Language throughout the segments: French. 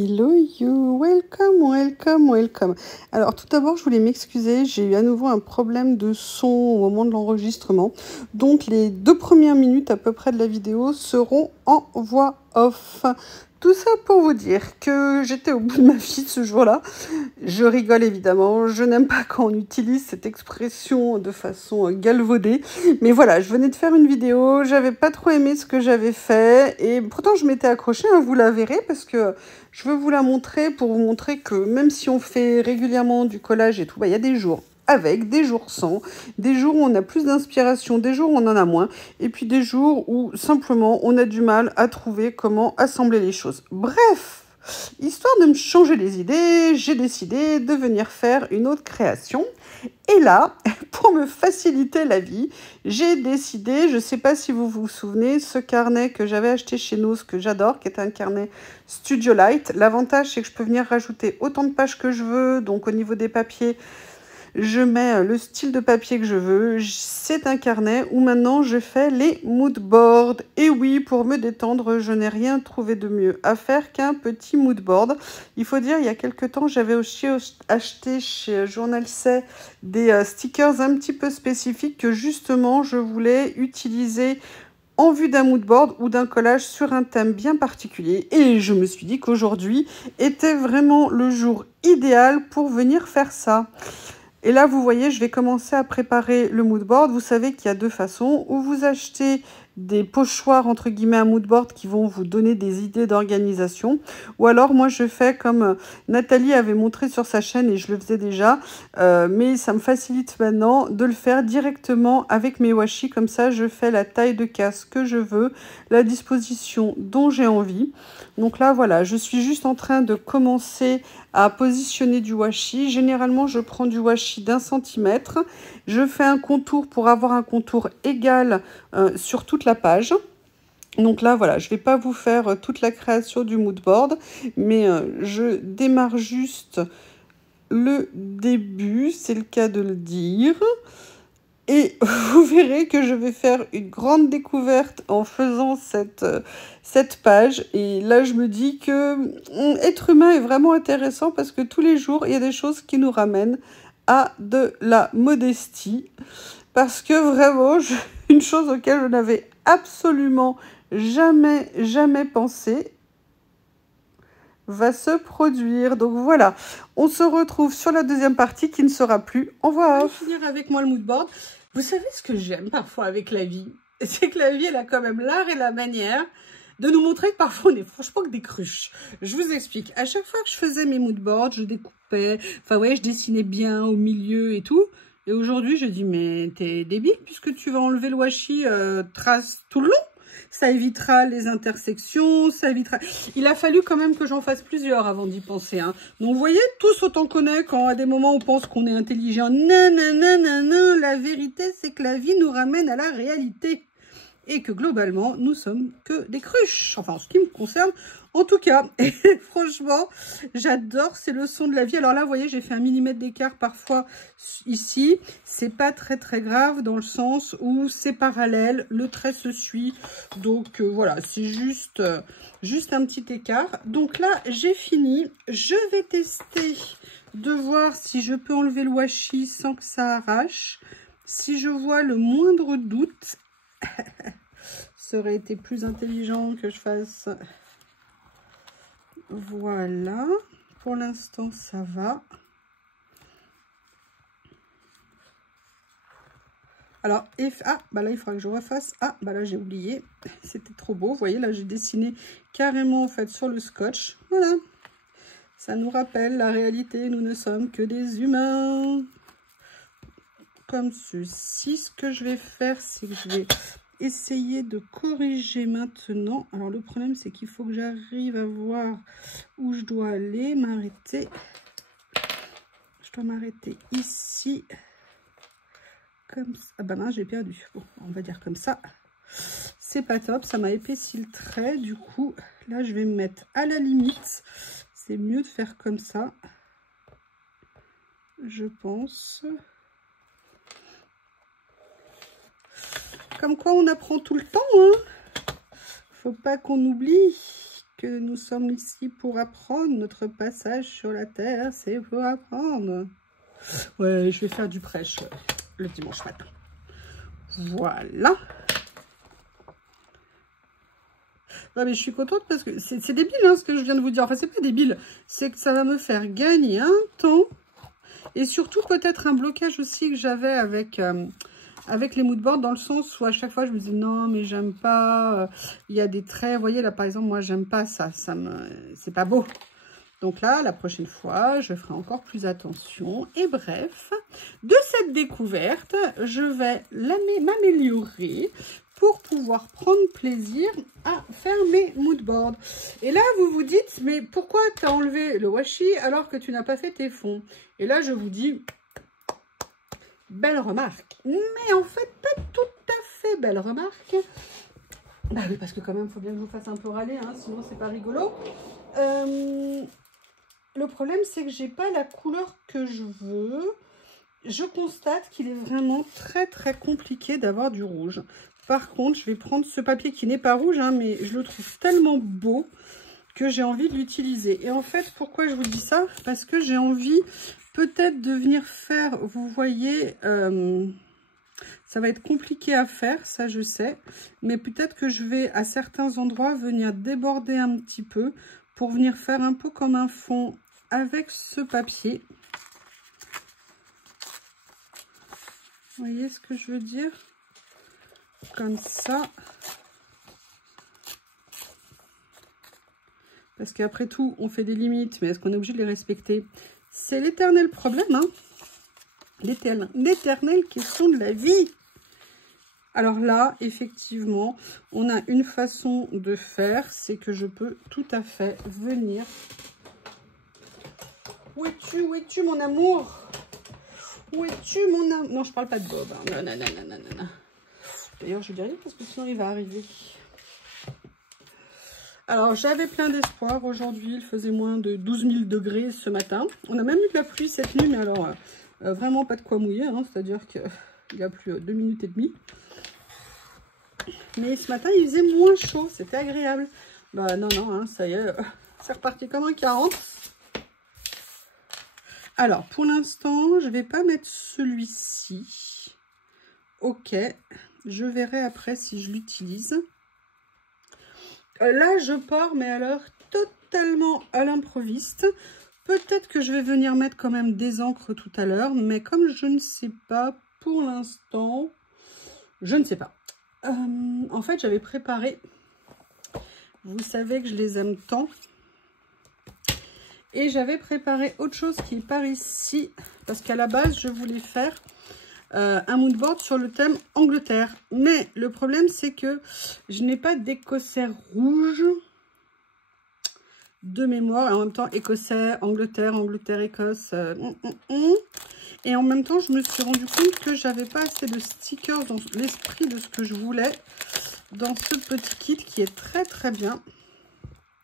Hello you, welcome, welcome, welcome. Alors tout d'abord, je voulais m'excuser, j'ai eu à nouveau un problème de son au moment de l'enregistrement. Donc les 2 premières minutes à peu près de la vidéo seront en voix off. Tout ça pour vous dire que j'étais au bout de ma vie ce jour-là. Je rigole évidemment, je n'aime pas quand on utilise cette expression de façon galvaudée. Mais voilà, je venais de faire une vidéo, j'avais pas trop aimé ce que j'avais fait. Et pourtant je m'étais accrochée, hein, vous la verrez, parce que je veux vous la montrer pour vous montrer que même si on fait régulièrement du collage et tout, il y a des jours avec, des jours sans, des jours où on a plus d'inspiration, des jours où on en a moins, et puis des jours où simplement on a du mal à trouver comment assembler les choses. Bref, histoire de me changer les idées, j'ai décidé de venir faire une autre création. Et là, pour me faciliter la vie, j'ai décidé, je ne sais pas si vous vous souvenez, ce carnet que j'avais acheté chez Nose, que j'adore, qui est un carnet Studio Light. L'avantage, c'est que je peux venir rajouter autant de pages que je veux, donc au niveau des papiers, je mets le style de papier que je veux. C'est un carnet où maintenant je fais les mood boards. Et oui, pour me détendre, je n'ai rien trouvé de mieux à faire qu'un petit mood board. Il faut dire, il y a quelques temps, j'avais aussi acheté chez Journal C des stickers un petit peu spécifiques que justement je voulais utiliser en vue d'un mood board ou d'un collage sur un thème bien particulier. Et je me suis dit qu'aujourd'hui était vraiment le jour idéal pour venir faire ça. Et là, vous voyez, je vais commencer à préparer le mood board. Vous savez qu'il y a 2 façons. Ou vous achetez des pochoirs, entre guillemets, à mood board qui vont vous donner des idées d'organisation. Ou alors, moi, je fais comme Nathalie avait montré sur sa chaîne, et je le faisais déjà, mais ça me facilite maintenant de le faire directement avec mes washi. Comme ça, je fais la taille de case que je veux, la disposition dont j'ai envie. Donc là, voilà, je suis juste en train de commencer à positionner du washi. Généralement, je prends du washi d'1 centimètre. Je fais un contour pour avoir un contour égal sur toute la page. Donc là, voilà, je ne vais pas vous faire toute la création du mood board, mais je démarre juste le début, c'est le cas de le dire. Et vous verrez que je vais faire une grande découverte en faisant cette page. Et là, je me dis que être humain est vraiment intéressant parce que tous les jours, il y a des choses qui nous ramènent à de la modestie. Parce que vraiment, une chose auquel je n'avais absolument jamais pensé va se produire. Donc voilà, on se retrouve sur la deuxième partie qui ne sera plus en voix off. Finir avec moi le mood board. Vous savez ce que j'aime parfois avec la vie? C'est que la vie, elle a quand même l'art et la manière de nous montrer que parfois on est franchement que des cruches. Je vous explique. À chaque fois que je faisais mes mood boards, je découpais, enfin ouais, je dessinais bien au milieu et tout. Et aujourd'hui, je dis, mais t'es débile puisque tu vas enlever le washi, trace tout le long. Ça évitera les intersections, ça évitera... Il a fallu quand même que j'en fasse plusieurs avant d'y penser. Hein. Donc vous voyez, tous autant qu'on est, quand à des moments on pense qu'on est intelligent, non, la vérité c'est que la vie nous ramène à la réalité. Et que globalement, nous sommes que des cruches. Enfin, en ce qui me concerne, en tout cas. Et franchement, j'adore ces leçons de la vie. Alors là, vous voyez, j'ai fait 1 millimètre d'écart parfois ici. C'est pas très grave dans le sens où c'est parallèle, le trait se suit. Donc voilà, c'est juste un petit écart. Donc là, j'ai fini. Je vais tester de voir si je peux enlever le washi sans que ça arrache. Si je vois le moindre doute... ça aurait été plus intelligent que je fasse. Voilà. Pour l'instant, ça va. Alors, bah là, il faudra que je refasse. Ah, bah là, j'ai oublié. C'était trop beau. Vous voyez, là, j'ai dessiné carrément, en fait, sur le scotch. Voilà. Ça nous rappelle la réalité. Nous ne sommes que des humains. Comme ceci. Ce que je vais faire, c'est que je vais... essayer de corriger maintenant. Alors le problème c'est qu'il faut que j'arrive à voir où je dois aller, m'arrêter. Je dois m'arrêter ici. Comme ça. Ah ben là j'ai perdu. Bon, on va dire comme ça. C'est pas top, ça m'a épaissi le trait. Du coup, là je vais me mettre à la limite. C'est mieux de faire comme ça. Je pense. Comme quoi on apprend tout le temps, hein. Faut pas qu'on oublie que nous sommes ici pour apprendre. Notre passage sur la terre, c'est pour apprendre. Ouais, je vais faire du prêche le dimanche matin. Voilà. Ouais, mais je suis contente parce que c'est débile hein, ce que je viens de vous dire. Enfin, c'est pas débile. C'est que ça va me faire gagner un temps. Et surtout, peut-être un blocage aussi que j'avais avec les moodboards. Dans le sens où à chaque fois, je me disais non, mais j'aime pas. Il y a des traits. Vous voyez, là, par exemple, moi, j'aime pas ça. C'est pas beau. Donc là, la prochaine fois, je ferai encore plus attention. Et bref, de cette découverte, je vais m'améliorer pour pouvoir prendre plaisir à faire mes moodboards. Et là, vous vous dites, mais pourquoi tu as enlevé le washi alors que tu n'as pas fait tes fonds? Et là, je vous dis, belle remarque. Mais en fait, pas tout à fait belle remarque. Bah oui, parce que quand même, il faut bien que je vous fasse un peu râler, hein, sinon c'est pas rigolo. Le problème, c'est que j'ai pas la couleur que je veux. Je constate qu'il est vraiment très très compliqué d'avoir du rouge. Par contre, je vais prendre ce papier qui n'est pas rouge, hein, mais je le trouve tellement beau que j'ai envie de l'utiliser. Et en fait, pourquoi je vous dis ça? Parce que j'ai envie peut-être de venir faire, vous voyez, ça va être compliqué à faire, ça je sais. Mais peut-être que je vais à certains endroits venir déborder un petit peu pour venir faire un peu comme un fond avec ce papier. Vous voyez ce que je veux dire? Comme ça. Parce qu'après tout, on fait des limites, mais est-ce qu'on est obligé de les respecter? C'est l'éternel problème, hein? L'éternelle question de la vie. Alors là, effectivement, on a une façon de faire, c'est que je peux tout à fait venir. Où es-tu, mon amour? Où es-tu, mon amour? Non, je parle pas de Bob. Hein. Non, non, non, non, non, non. D'ailleurs, je dis rien parce que sinon, il va arriver. Alors, j'avais plein d'espoir. Aujourd'hui, il faisait moins de 12 000 degrés ce matin. On a même eu de la pluie cette nuit, mais alors, vraiment pas de quoi mouiller. Hein, c'est-à-dire qu'il a plu 2 minutes et demie. Mais ce matin, il faisait moins chaud. C'était agréable. Bah non, non, hein, ça y est, c'est reparti comme un 40. Alors, pour l'instant, je ne vais pas mettre celui-ci. Ok, je verrai après si je l'utilise. Là, je pars, mais alors totalement à l'improviste. Peut-être que je vais venir mettre quand même des encres tout à l'heure, mais comme je ne sais pas, pour l'instant, je ne sais pas. En fait, j'avais préparé, vous savez que je les aime tant, et j'avais préparé autre chose qui est par ici, parce qu'à la base, je voulais faire un moodboard sur le thème Angleterre. Mais le problème, c'est que je n'ai pas d'écossais rouge de mémoire. Et en même temps, écossais, Angleterre, Écosse. Et en même temps, je me suis rendu compte que j'avais pas assez de stickers dans l'esprit de ce que je voulais dans ce petit kit qui est très très bien.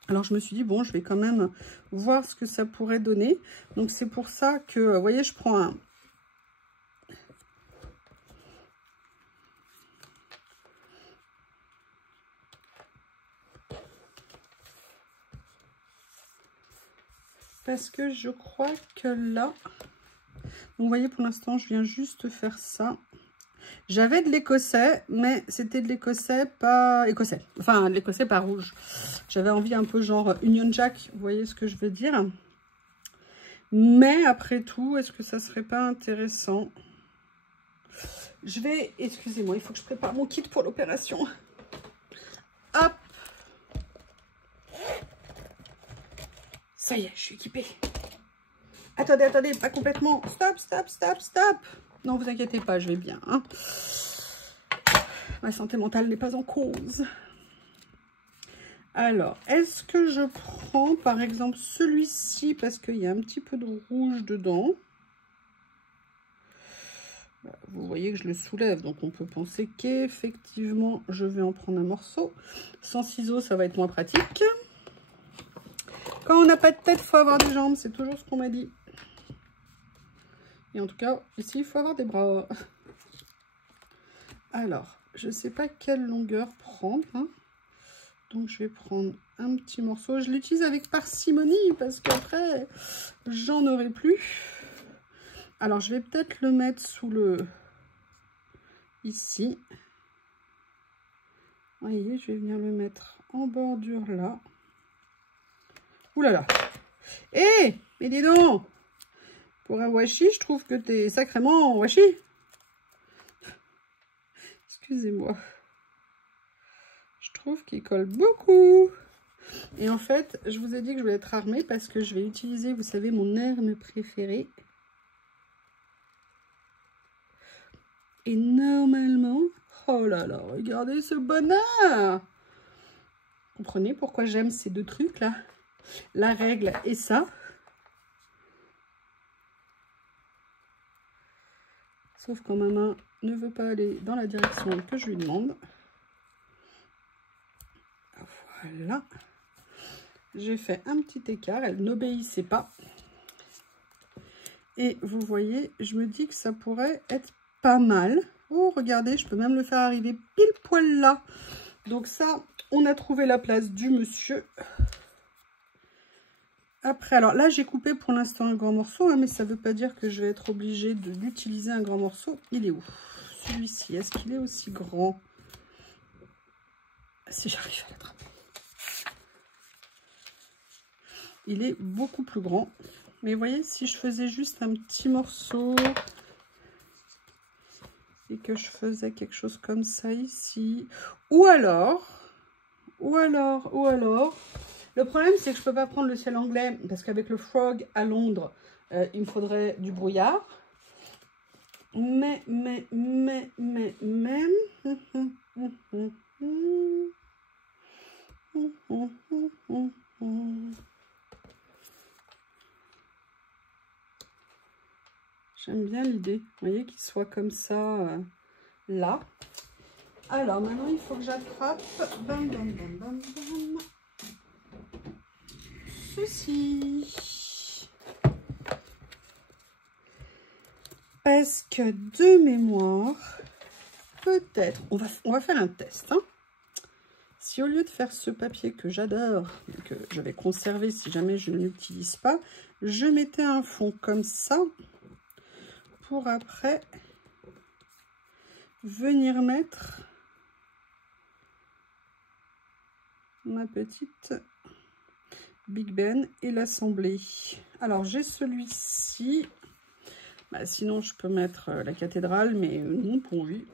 Alors je me suis dit, bon, je vais quand même voir ce que ça pourrait donner. Donc c'est pour ça que, vous voyez, je prends un... Parce que je crois que là... Donc vous voyez, pour l'instant, je viens juste faire ça. J'avais de l'écossais, mais c'était de l'écossais pas écossais. Enfin, de l'écossais pas rouge. J'avais envie un peu genre Union Jack, vous voyez ce que je veux dire. Mais après tout, est-ce que ça serait pas intéressant? Je vais, excusez-moi, il faut que je prépare mon kit pour l'opération. Hop. Ça y est, je suis équipée. Attendez, attendez, pas complètement. Stop, stop, stop, stop. Non, vous inquiétez pas, je vais bien. Hein. Ma santé mentale n'est pas en cause. Alors, est-ce que je prends, par exemple, celui-ci, parce qu'il y a un petit peu de rouge dedans. Vous voyez que je le soulève, donc on peut penser qu'effectivement, je vais en prendre un morceau. Sans ciseaux, ça va être moins pratique. Quand on n'a pas de tête, il faut avoir des jambes. C'est toujours ce qu'on m'a dit. Et en tout cas, ici, il faut avoir des bras. Alors, je ne sais pas quelle longueur prendre. Hein. Donc, je vais prendre un petit morceau. Je l'utilise avec parcimonie parce qu'après, j'en aurai plus. Alors, je vais peut-être le mettre sous le... ici. Vous voyez, je vais venir le mettre en bordure là. Ouh là là. Eh, mais dis donc, pour un washi, je trouve que t'es sacrément washi. Excusez-moi. Je trouve qu'il colle beaucoup. Et en fait, je vous ai dit que je voulais être armée parce que je vais utiliser, vous savez, mon herme préférée. Et normalement, oh là là, regardez ce bonheur! Vous comprenez pourquoi j'aime ces deux trucs là? La règle et ça. Sauf quand ma main ne veut pas aller dans la direction que je lui demande. Voilà. J'ai fait un petit écart, elle n'obéissait pas. Et vous voyez, je me dis que ça pourrait être pas mal. Oh, regardez, je peux même le faire arriver pile poil là. Donc ça, on a trouvé la place du monsieur. Après, alors là, j'ai coupé pour l'instant un grand morceau, hein, mais ça ne veut pas dire que je vais être obligée d'utiliser un grand morceau. Il est où? Celui-ci, est-ce qu'il est aussi grand? Si j'arrive à l'attraper. Il est beaucoup plus grand. Mais vous voyez, si je faisais juste un petit morceau et que je faisais quelque chose comme ça ici, ou alors, le problème c'est que je peux pas prendre le ciel anglais parce qu'avec le frog à Londres, il me faudrait du brouillard. Mais, j'aime bien l'idée, vous voyez, qu'il soit comme ça, là. Alors, maintenant, il faut que j'attrape, bam, bam, bam, bam, bam, ceci. Parce que de mémoire, peut-être, on va faire un test, hein. Si au lieu de faire ce papier que j'adore, que je vais conserver si jamais je ne l'utilise pas, je mettais un fond comme ça, pour après venir mettre ma petite Big Ben et l'assembler. Alors j'ai celui-ci, bah, sinon je peux mettre la cathédrale, mais non pourvu.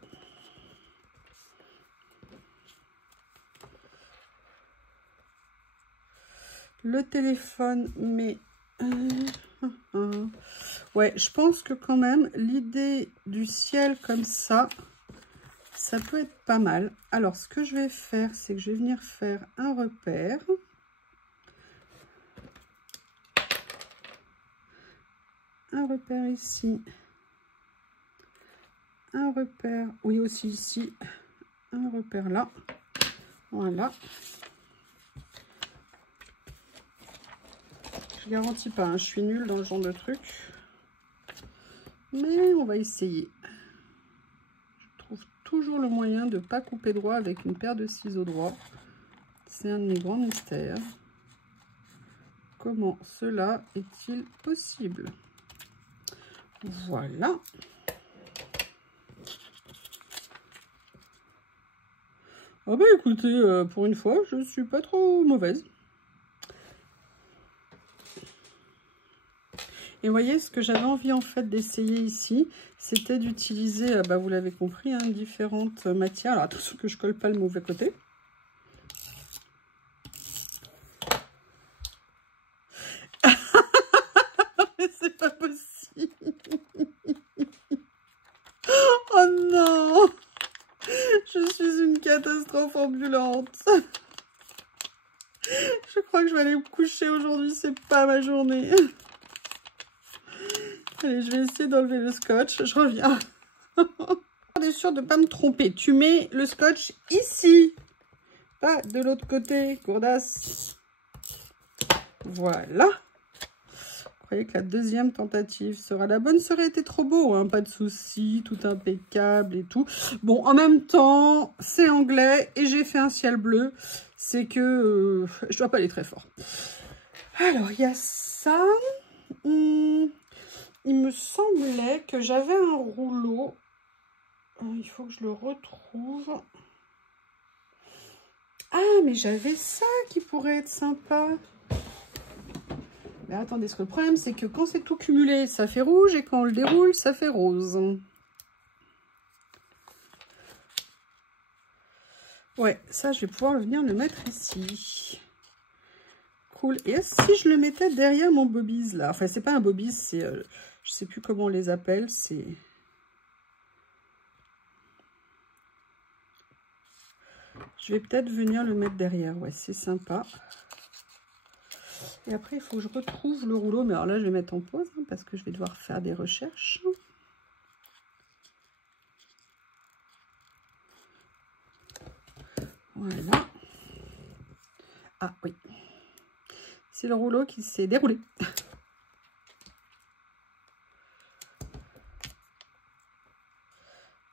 Le téléphone, mais ouais, je pense que quand même l'idée du ciel comme ça peut être pas mal. Alors ce que je vais faire, c'est que je vais venir faire un repère. Un repère ici. Un repère, oui aussi ici. Un repère là. Voilà. Je garantis pas, hein, je suis nulle dans le genre de truc. Mais on va essayer. Je trouve toujours le moyen de ne pas couper droit avec une paire de ciseaux droits. C'est un de mes grands mystères. Comment cela est-il possible? Voilà. Ah bah écoutez, pour une fois, je suis pas trop mauvaise. Et vous voyez, ce que j'avais envie en fait d'essayer ici, c'était d'utiliser, bah, vous l'avez compris, hein, différentes matières. Alors attention que je colle pas le mauvais côté. C'est pas possible. Oh non, je suis une catastrophe ambulante. Je crois que je vais aller me coucher aujourd'hui, c'est pas ma journée. Allez, je vais essayer d'enlever le scotch, je reviens. T'es sûr de ne pas me tromper, tu mets le scotch ici, pas de l'autre côté, gourdasse. Voilà. Vous croyez que la deuxième tentative sera la bonne? Ça aurait été trop beau, hein, pas de souci, tout impeccable et tout. Bon, en même temps, c'est anglais et j'ai fait un ciel bleu. c'est que je dois pas aller très fort. Alors, il y a ça. Il me semblait que j'avais un rouleau. Il faut que je le retrouve. Ah, mais j'avais ça qui pourrait être sympa. Mais attendez, ce que le problème, c'est que quand c'est tout cumulé, ça fait rouge, et quand on le déroule, ça fait rose. Ouais, ça, je vais pouvoir venir le mettre ici. Cool. Et si je le mettais derrière mon bobby's, là? Enfin, c'est pas un bobby's, c'est... je sais plus comment on les appelle, c'est... Je vais peut-être venir le mettre derrière. Ouais, c'est sympa. Et après, il faut que je retrouve le rouleau. Mais alors là, je vais mettre en pause hein, parce que je vais devoir faire des recherches. Voilà. Ah oui. C'est le rouleau qui s'est déroulé.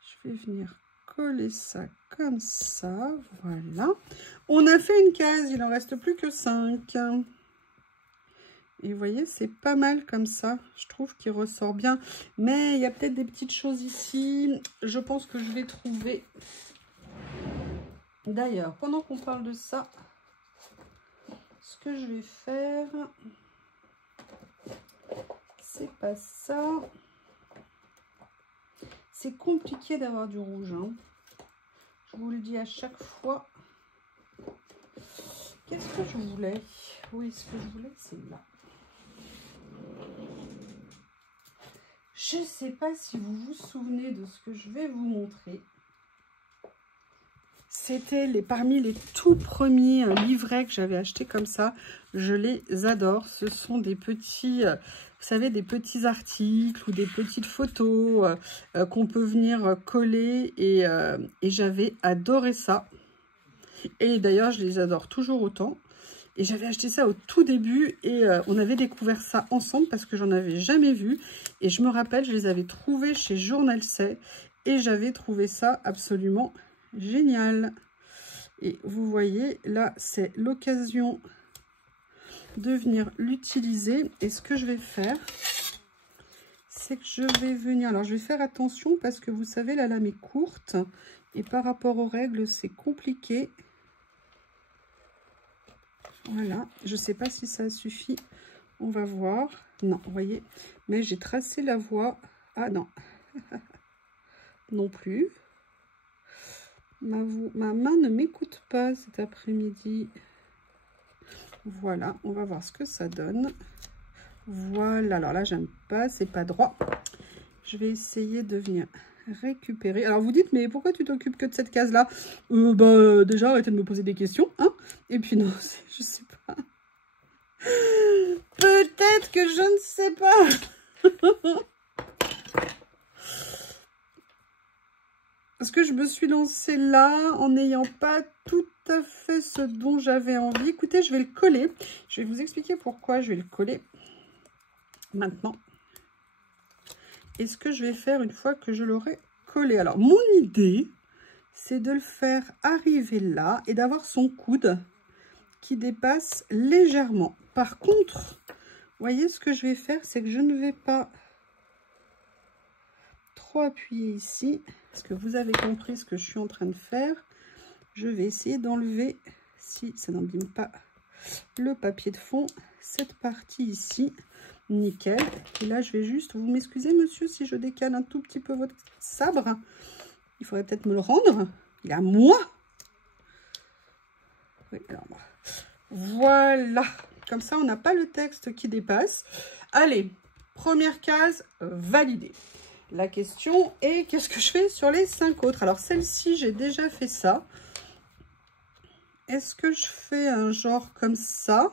Je vais venir coller ça comme ça. Voilà. On a fait une case. Il n'en reste plus que 5. Et vous voyez, c'est pas mal comme ça. Je trouve qu'il ressort bien. Mais il y a peut-être des petites choses ici. Je pense que je vais trouver. D'ailleurs, pendant qu'on parle de ça, ce que je vais faire, c'est pas ça. C'est compliqué d'avoir du rouge. Hein. Je vous le dis à chaque fois. Qu'est-ce que je voulais? Oui, ce que je voulais, c'est là. Je ne sais pas si vous vous souvenez de ce que je vais vous montrer. C'était parmi les tout premiers livrets que j'avais achetés comme ça. Je les adore. Ce sont des petits, vous savez, des petits articles ou des petites photos qu'on peut venir coller. Et j'avais adoré ça. Et d'ailleurs, je les adore toujours autant. Et j'avais acheté ça au tout début et on avait découvert ça ensemble parce que j'en avais jamais vu. Et je me rappelle, je les avais trouvés chez Journal C et j'avais trouvé ça absolument génial. Et vous voyez, là, c'est l'occasion de venir l'utiliser. Et ce que je vais faire, c'est que je vais venir... Alors, je vais faire attention parce que vous savez, la lame est courte. Et par rapport aux règles, c'est compliqué. Voilà, je ne sais pas si ça suffit, on va voir. Non, vous voyez, mais j'ai tracé la voie. Ah non, non plus. Ma main ne m'écoute pas cet après-midi. Voilà, on va voir ce que ça donne. Voilà, alors là, j'aime pas, c'est pas droit. Je vais essayer de venir récupérer. Alors, vous dites, mais pourquoi tu t'occupes que de cette case-là? Déjà, arrêtez de me poser des questions, hein. Et puis non, je sais pas. Peut-être que je ne sais pas. Parce que je me suis lancée là en n'ayant pas tout à fait ce dont j'avais envie. Écoutez, je vais le coller. Je vais vous expliquer pourquoi je vais le coller maintenant. Et ce que je vais faire une fois que je l'aurai collé. Alors, mon idée, c'est de le faire arriver là et d'avoir son coude qui dépasse légèrement. Par contre, vous voyez, ce que je vais faire, c'est que je ne vais pas trop appuyer ici. Parce que vous avez compris ce que je suis en train de faire. Je vais essayer d'enlever, si ça n'abîme pas le papier de fond, cette partie ici. Nickel. Et là, je vais juste, vous m'excusez, monsieur, si je décale un tout petit peu votre sabre. Il faudrait peut-être me le rendre. Il est à moi. Oui, alors, voilà. Comme ça, on n'a pas le texte qui dépasse. Allez, première case validée. La question est, qu'est-ce que je fais sur les 5 autres? Alors, celle-ci, j'ai déjà fait ça. Est-ce que je fais un genre comme ça?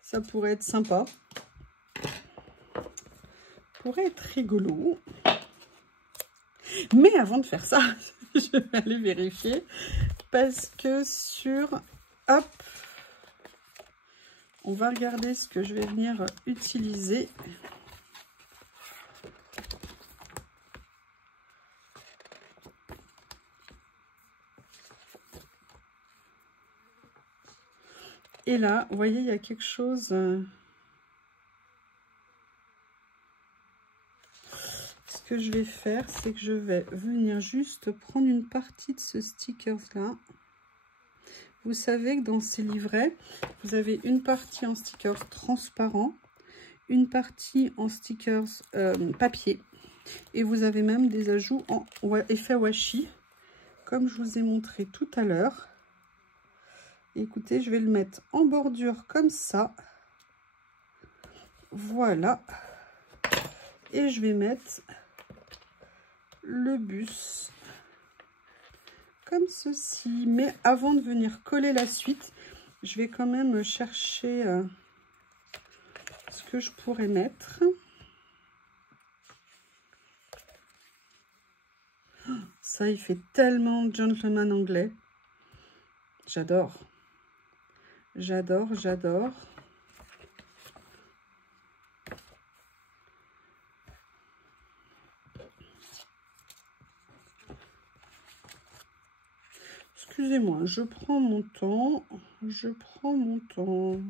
Ça pourrait être sympa. Pourrait être rigolo. Mais avant de faire ça, je vais aller vérifier. Parce que sur... Hop. On va regarder ce que je vais venir utiliser. Et là, vous voyez, il y a quelque chose... Ce que je vais faire, c'est que je vais venir juste prendre une partie de ce sticker-là. Vous savez que dans ces livrets, vous avez une partie en stickers transparent, une partie en stickers papier. Et vous avez même des ajouts en effet washi, comme je vous ai montré tout à l'heure. Écoutez, je vais le mettre en bordure comme ça. Voilà. Et je vais mettre le bus comme ceci. Mais avant de venir coller la suite, je vais quand même chercher ce que je pourrais mettre. Ça, il fait tellement gentleman anglais. J'adore. J'adore, j'adore. Excusez-moi, je prends mon temps. Je prends mon temps.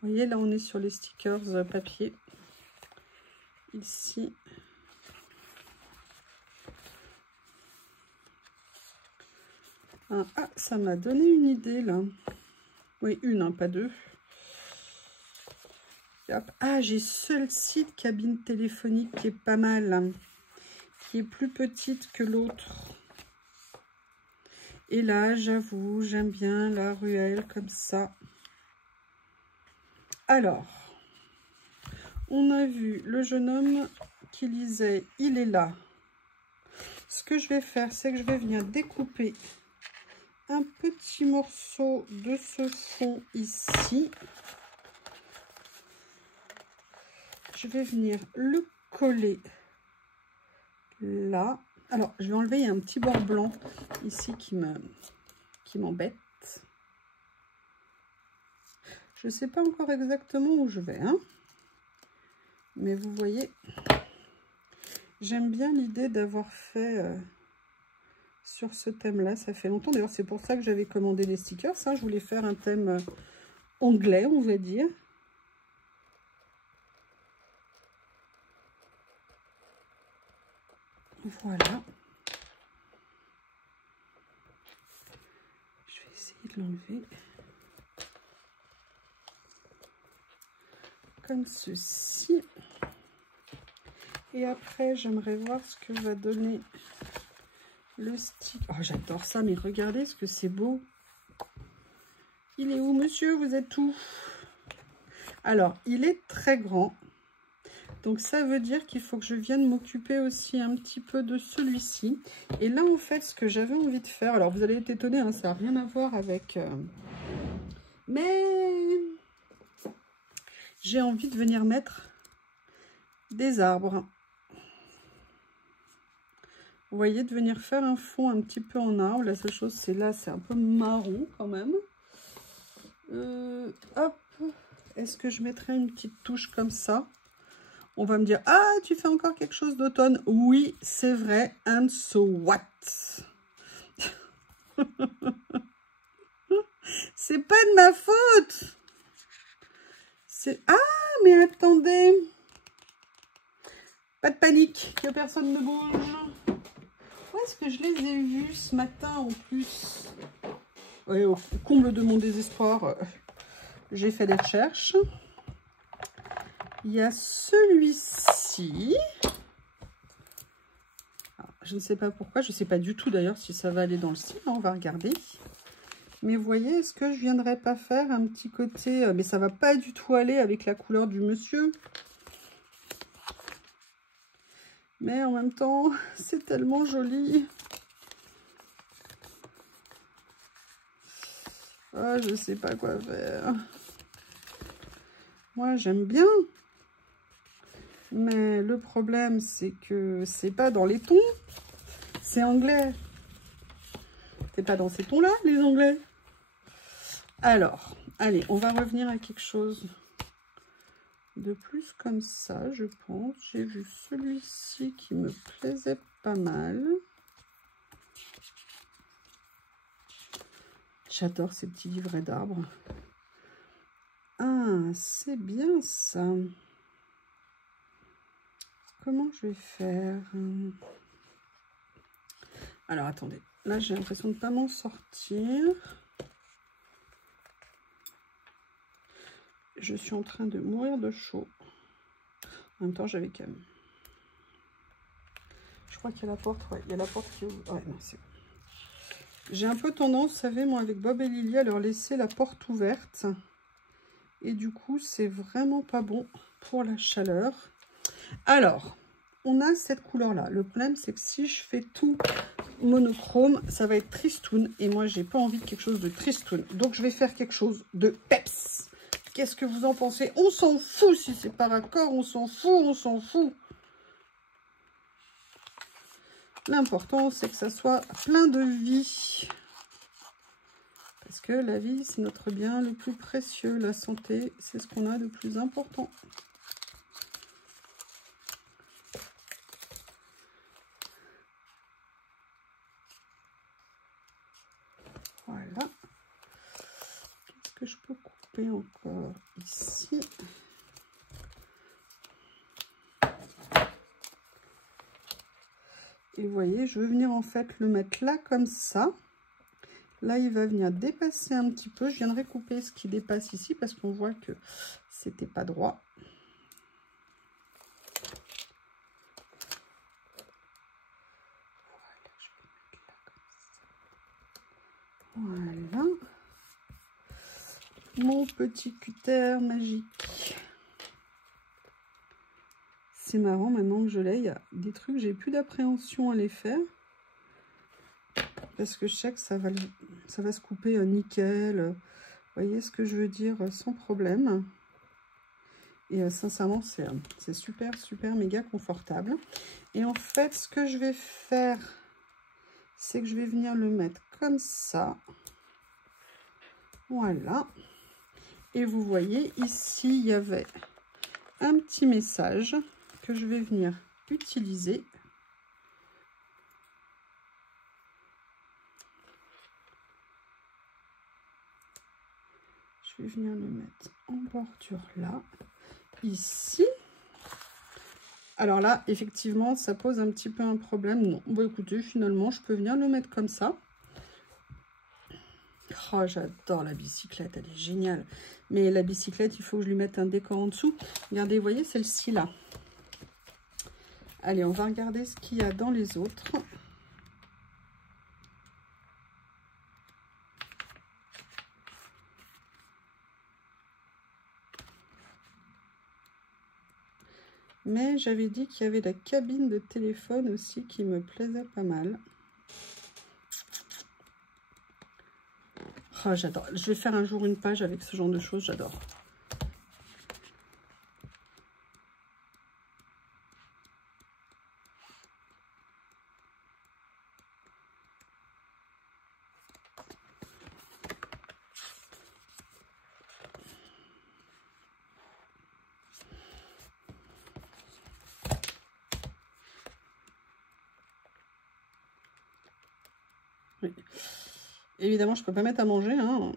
Vous voyez, là, on est sur les stickers papier. Ici. Ah, ça m'a donné une idée, là. Oui, une, hein, pas deux. Hop. Ah, j'ai celle-ci de cabine téléphonique qui est pas mal. Hein, qui est plus petite que l'autre. Et là, j'avoue, j'aime bien la ruelle comme ça. Alors, on a vu le jeune homme qui lisait « Il est là ». Ce que je vais faire, c'est que je vais venir découper un petit morceau de ce fond ici. Je vais venir le coller là. Alors, je vais enlever, il y a un petit bord blanc ici qui m'embête. Je ne sais pas encore exactement où je vais, hein. Mais vous voyez, j'aime bien l'idée d'avoir fait sur ce thème-là. Ça fait longtemps. D'ailleurs, c'est pour ça que j'avais commandé les stickers. Hein. Je voulais faire un thème anglais, on va dire. Voilà. Je vais essayer de l'enlever. Comme ceci. Et après, j'aimerais voir ce que va donner le stick. Oh, j'adore ça, mais regardez ce que c'est beau. Il est où, monsieur? Vous êtes où? Alors, il est très grand. Donc, ça veut dire qu'il faut que je vienne m'occuper aussi un petit peu de celui-ci. Et là, en fait, ce que j'avais envie de faire... Alors, vous allez être étonnés, hein, ça n'a rien à voir avec... Mais... j'ai envie de venir mettre des arbres. Vous voyez, de venir faire un fond un petit peu en arbre. La seule chose, c'est là, c'est un peu marron quand même. Hop. Est-ce que je mettrais une petite touche comme ça? On va me dire, ah, tu fais encore quelque chose d'automne. Oui, c'est vrai. And so what? C'est pas de ma faute. Ah, mais attendez. Pas de panique, que personne ne bouge. Où est-ce que je les ai vus ce matin en plus? Ouais, au comble de mon désespoir, j'ai fait des recherches. Il y a celui-ci. Je ne sais pas pourquoi, je ne sais pas du tout d'ailleurs si ça va aller dans le style. On va regarder. Mais vous voyez, est-ce que je ne viendrais pas faire un petit côté... mais ça ne va pas du tout aller avec la couleur du monsieur. Mais en même temps, c'est tellement joli. Ah, je ne sais pas quoi faire. Moi, j'aime bien. Mais le problème, c'est que c'est pas dans les tons. C'est anglais. C'est pas dans ces tons-là, les anglais. Alors, allez, on va revenir à quelque chose de plus comme ça, je pense. J'ai vu celui-ci qui me plaisait pas mal. J'adore ces petits livrets d'arbres. Ah, c'est bien ça. Comment je vais faire? Alors, attendez. Là, j'ai l'impression de ne pas m'en sortir. Je suis en train de mourir de chaud. En même temps, j'avais quand même... Je crois qu'il y a la porte. Ouais, il y a la porte qui ouvre. Ouais, non, c'est bon. J'ai un peu tendance, vous savez, moi, avec Bob et Lily, à leur laisser la porte ouverte. Et du coup, c'est vraiment pas bon pour la chaleur. Alors, on a cette couleur-là. Le problème, c'est que si je fais tout monochrome, ça va être tristoun. Et moi, j'ai pas envie de quelque chose de tristoun. Donc, je vais faire quelque chose de peps. Qu'est-ce que vous en pensez? On s'en fout si c'est pas raccord. On s'en fout, on s'en fout. L'important, c'est que ça soit plein de vie. Parce que la vie, c'est notre bien le plus précieux. La santé, c'est ce qu'on a de plus important. Voilà. Qu'est-ce que je peux couper encore ici? Et vous voyez, je vais venir en fait le mettre là comme ça. Là, il va venir dépasser un petit peu. Je viendrai couper ce qui dépasse ici parce qu'on voit que c'était pas droit. Voilà. Mon petit cutter magique. C'est marrant maintenant que je l'ai. Il y a des trucs, j'ai plus d'appréhension à les faire. Parce que je sais que ça va se couper nickel. Vous voyez ce que je veux dire, sans problème. Et sincèrement, c'est super, super méga confortable. Et en fait, ce que je vais faire, c'est que je vais venir le mettre comme ça. Voilà. Et vous voyez, ici, il y avait un petit message que je vais venir utiliser. Je vais venir le mettre en bordure là, ici. Alors là, effectivement, ça pose un petit peu un problème. Non, bon écoutez, finalement, je peux venir le mettre comme ça. Oh, j'adore la bicyclette, elle est géniale. Mais la bicyclette, il faut que je lui mette un décor en dessous. Regardez, vous voyez celle-ci là. Allez, on va regarder ce qu'il y a dans les autres. Mais j'avais dit qu'il y avait la cabine de téléphone aussi qui me plaisait pas mal. Oh, j'adore. Je vais faire un jour une page avec ce genre de choses, j'adore. Oui. Évidemment, je ne peux pas mettre à manger. Hein.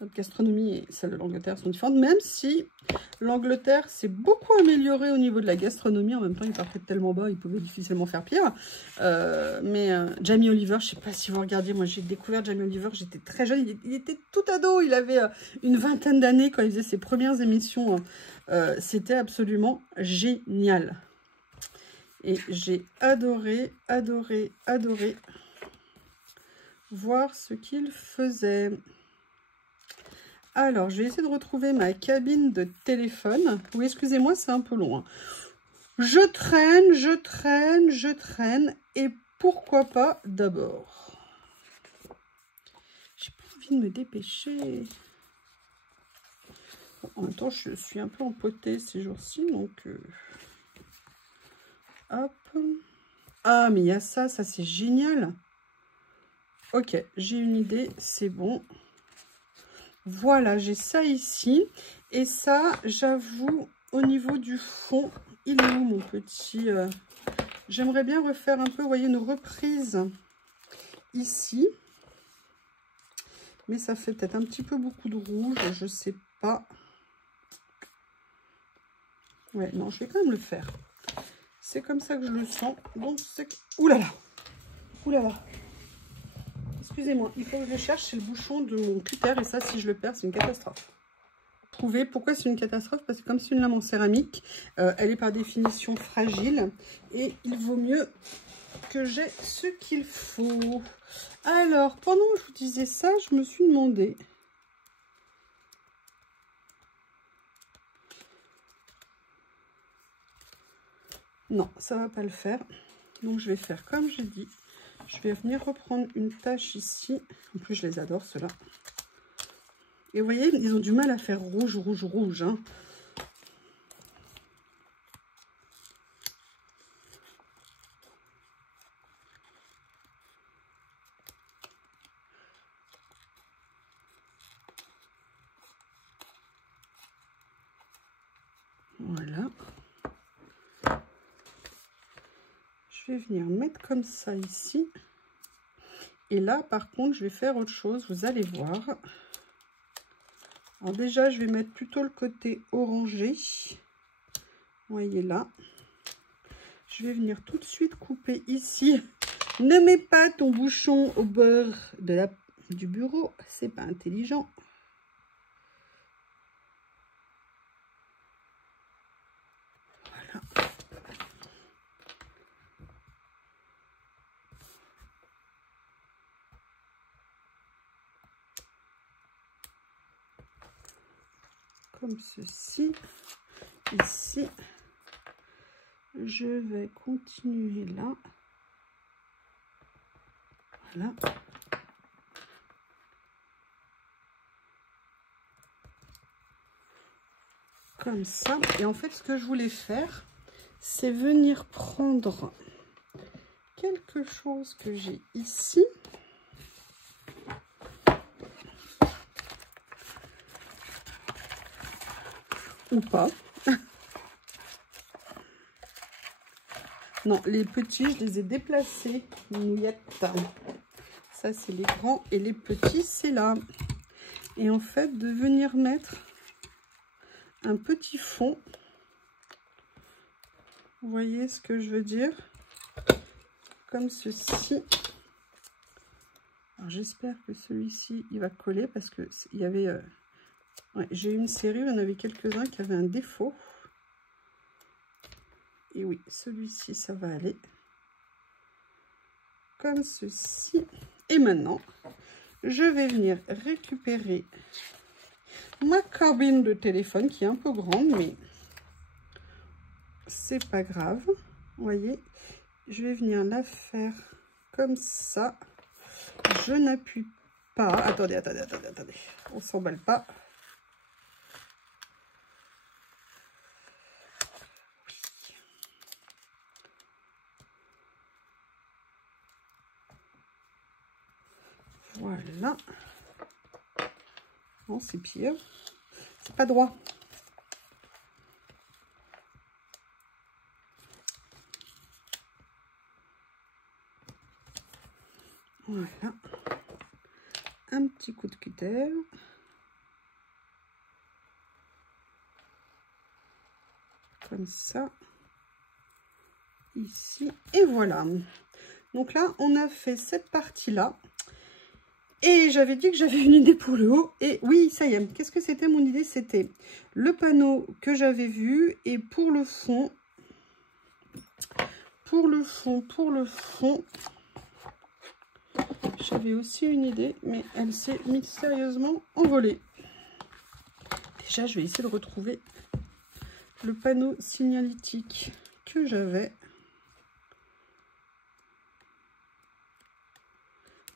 Notre gastronomie et celle de l'Angleterre sont différentes, même si l'Angleterre s'est beaucoup améliorée au niveau de la gastronomie. En même temps, ils partaient tellement bas, ils pouvaient difficilement faire pire. Jamie Oliver, je ne sais pas si vous regardiez, moi j'ai découvert Jamie Oliver, j'étais très jeune, il était tout ado, il avait une vingtaine d'années quand il faisait ses premières émissions. C'était absolument génial. Et j'ai adoré, adoré, adoré voir ce qu'il faisait. Alors, je vais essayer de retrouver ma cabine de téléphone. Oui, excusez-moi, c'est un peu long. Hein. Je traîne, je traîne, je traîne. Et pourquoi pas d'abord? J'ai pas envie de me dépêcher. En même temps, je suis un peu empotée ces jours-ci, donc... Hop. Ah, mais il y a ça, ça c'est génial. Ok, j'ai une idée, c'est bon. Voilà, j'ai ça ici. Et ça, j'avoue, au niveau du fond, il est où mon petit... J'aimerais bien refaire un peu, vous voyez, une reprise ici. Mais ça fait peut-être un petit peu beaucoup de rouge, je sais pas. Ouais, non, je vais quand même le faire. C'est comme ça que je le sens. Donc, c'est... Ouh là là! Ouh là là! Excusez-moi, il faut que je le cherche. C'est le bouchon de mon cutter. Et ça, si je le perds, c'est une catastrophe. Trouver pourquoi c'est une catastrophe? Parce que comme c'est une lame en céramique, elle est par définition fragile. Et il vaut mieux que j'ai ce qu'il faut. Alors, pendant que je vous disais ça, je me suis demandé... Non, ça va pas le faire. Donc, je vais faire comme j'ai dit. Je vais venir reprendre une tache ici. En plus, je les adore, ceux-là. Et vous voyez, ils ont du mal à faire rouge, rouge, rouge. Hein. Voilà. Je vais venir mettre comme ça ici. Et là, par contre, je vais faire autre chose. Vous allez voir. Alors déjà, je vais mettre plutôt le côté orangé. Vous voyez là. Je vais venir tout de suite couper ici. Ne mets pas ton bouchon au bord de du bureau. C'est pas intelligent. Voilà. Comme ceci. Ici. Je vais continuer là. Voilà. Comme ça. Et en fait, ce que je voulais faire, c'est venir prendre quelque chose que j'ai ici. Ou pas. Non, les petits, je les ai déplacés. Nouillette. Ça, c'est les grands. Et les petits, c'est là. Et en fait, de venir mettre un petit fond. Vous voyez ce que je veux dire? Comme ceci. Alors, j'espère que celui-ci, il va coller parce que il y avait... ouais, j'ai eu une série, il y en avait quelques-uns qui avaient un défaut. Et oui, celui-ci, ça va aller. Comme ceci. Et maintenant, je vais venir récupérer ma cabine de téléphone qui est un peu grande, mais c'est pas grave. Vous voyez, je vais venir la faire comme ça. Je n'appuie pas. Attendez. On s'emballe pas. Voilà. Non, c'est pire. C'est pas droit. Voilà. Un petit coup de cutter. Comme ça. Ici. Et voilà. Donc là, on a fait cette partie-là. Et j'avais dit que j'avais une idée pour le haut. Et oui, ça y est. Qu'est-ce que c'était mon idée? C'était le panneau que j'avais vu. Et pour le fond, j'avais aussi une idée. Mais elle s'est mystérieusement envolée. Déjà, je vais essayer de retrouver le panneau signalétique que j'avais.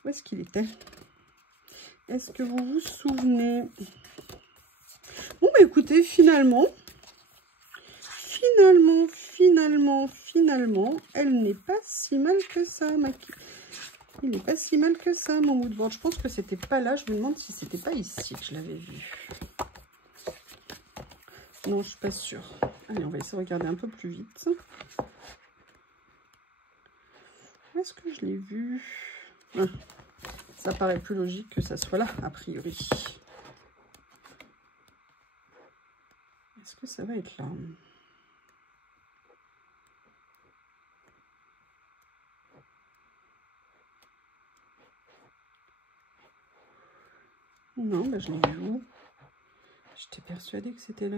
Où est-ce qu'il était? Est-ce que vous vous souvenez? Bon, bah écoutez, finalement, elle n'est pas si mal que ça, il n'est pas si mal que ça, mon moodboard. Je pense que c'était pas là. Je me demande si c'était pas ici que je l'avais vu. Non, je suis pas sûre. Allez, on va essayer de regarder un peu plus vite. Où est-ce que je l'ai vu? Ah, Ça paraît plus logique que ça soit là, a priori. Est-ce que ça va être là? Non, bah, je l'ai vu où? J'étais persuadée que c'était là.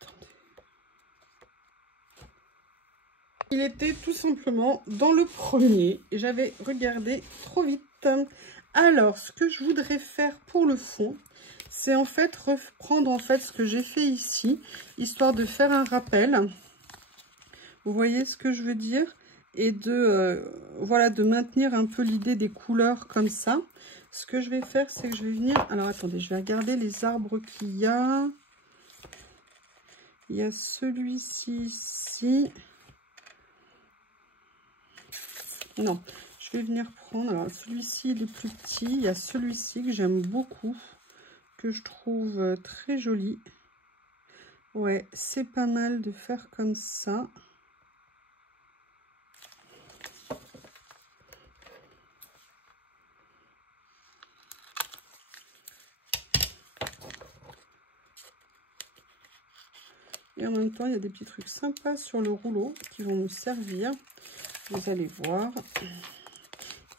Attendez. Il était tout simplement dans le premier. Et j'avais regardé trop vite. Alors, ce que je voudrais faire pour le fond, c'est en fait reprendre en fait ce que j'ai fait ici, histoire de faire un rappel. Vous voyez ce que je veux dire? Et de, voilà, de maintenir un peu l'idée des couleurs comme ça. Ce que je vais faire, c'est que je vais venir... Alors, attendez, je vais regarder les arbres qu'il y a. Il y a celui-ci ici. Non, je vais venir prendre... Alors, celui-ci, il est plus petit. Il y a celui-ci que j'aime beaucoup, que je trouve très joli. Ouais, c'est pas mal de faire comme ça. Et en même temps, il y a des petits trucs sympas sur le rouleau qui vont nous servir. Vous allez voir.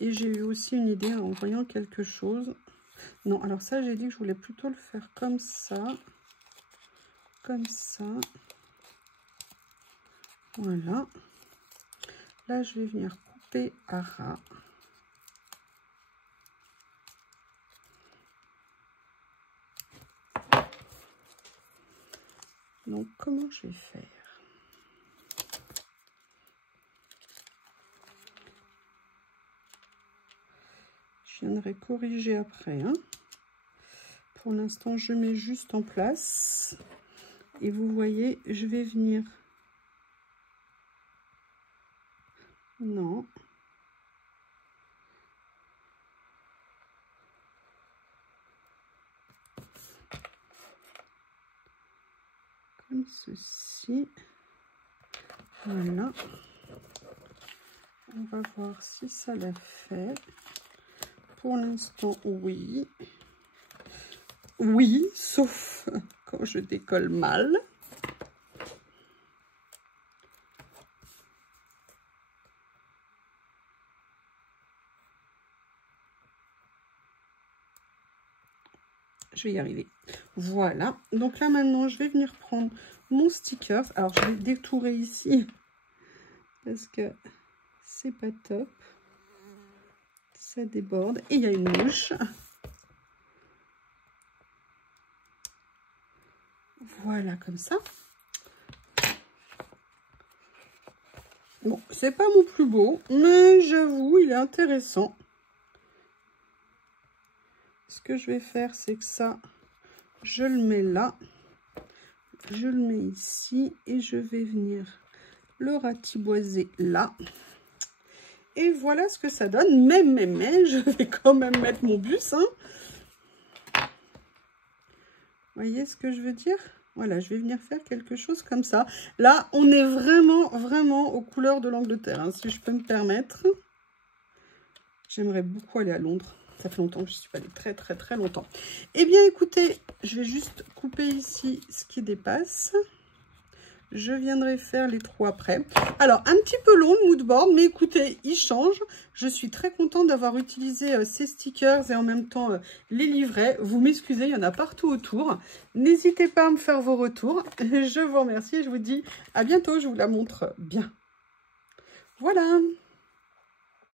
Et j'ai eu aussi une idée en voyant quelque chose. Non, alors ça, j'ai dit que je voulais plutôt le faire comme ça. Comme ça. Voilà. Là, je vais venir couper à ras. Donc, comment je vais faire? Je viendrai corriger après. Hein. Pour l'instant, je mets juste en place. Et vous voyez, je vais venir... Non. Comme ceci. Voilà. On va voir si ça l'a fait. Pour l'instant, oui. Oui, sauf quand je décolle mal. Je vais y arriver. Voilà. Donc là, maintenant, je vais venir prendre mon sticker. Alors, je vais détourer ici parce que c'est pas top. Ça déborde. Et il y a une mouche. Voilà, comme ça. Bon, c'est pas mon plus beau, mais j'avoue, il est intéressant. Ce que je vais faire, c'est que ça, je le mets là. Je le mets ici et je vais venir le ratiboiser là. Et voilà ce que ça donne. Mais, je vais quand même mettre mon bus. Hein. Vous voyez ce que je veux dire? Voilà, je vais venir faire quelque chose comme ça. Là, on est vraiment aux couleurs de l'Angleterre, hein, si je peux me permettre. J'aimerais beaucoup aller à Londres. Ça fait longtemps que je suis pas allée, très longtemps. Eh bien, écoutez, je vais juste couper ici ce qui dépasse. Je viendrai faire les trous après. Alors, un petit peu long le mood board, mais écoutez, il change. Je suis très contente d'avoir utilisé ces stickers et en même temps les livrets. Vous m'excusez, il y en a partout autour. N'hésitez pas à me faire vos retours. Je vous remercie et je vous dis à bientôt. Je vous la montre bien. Voilà.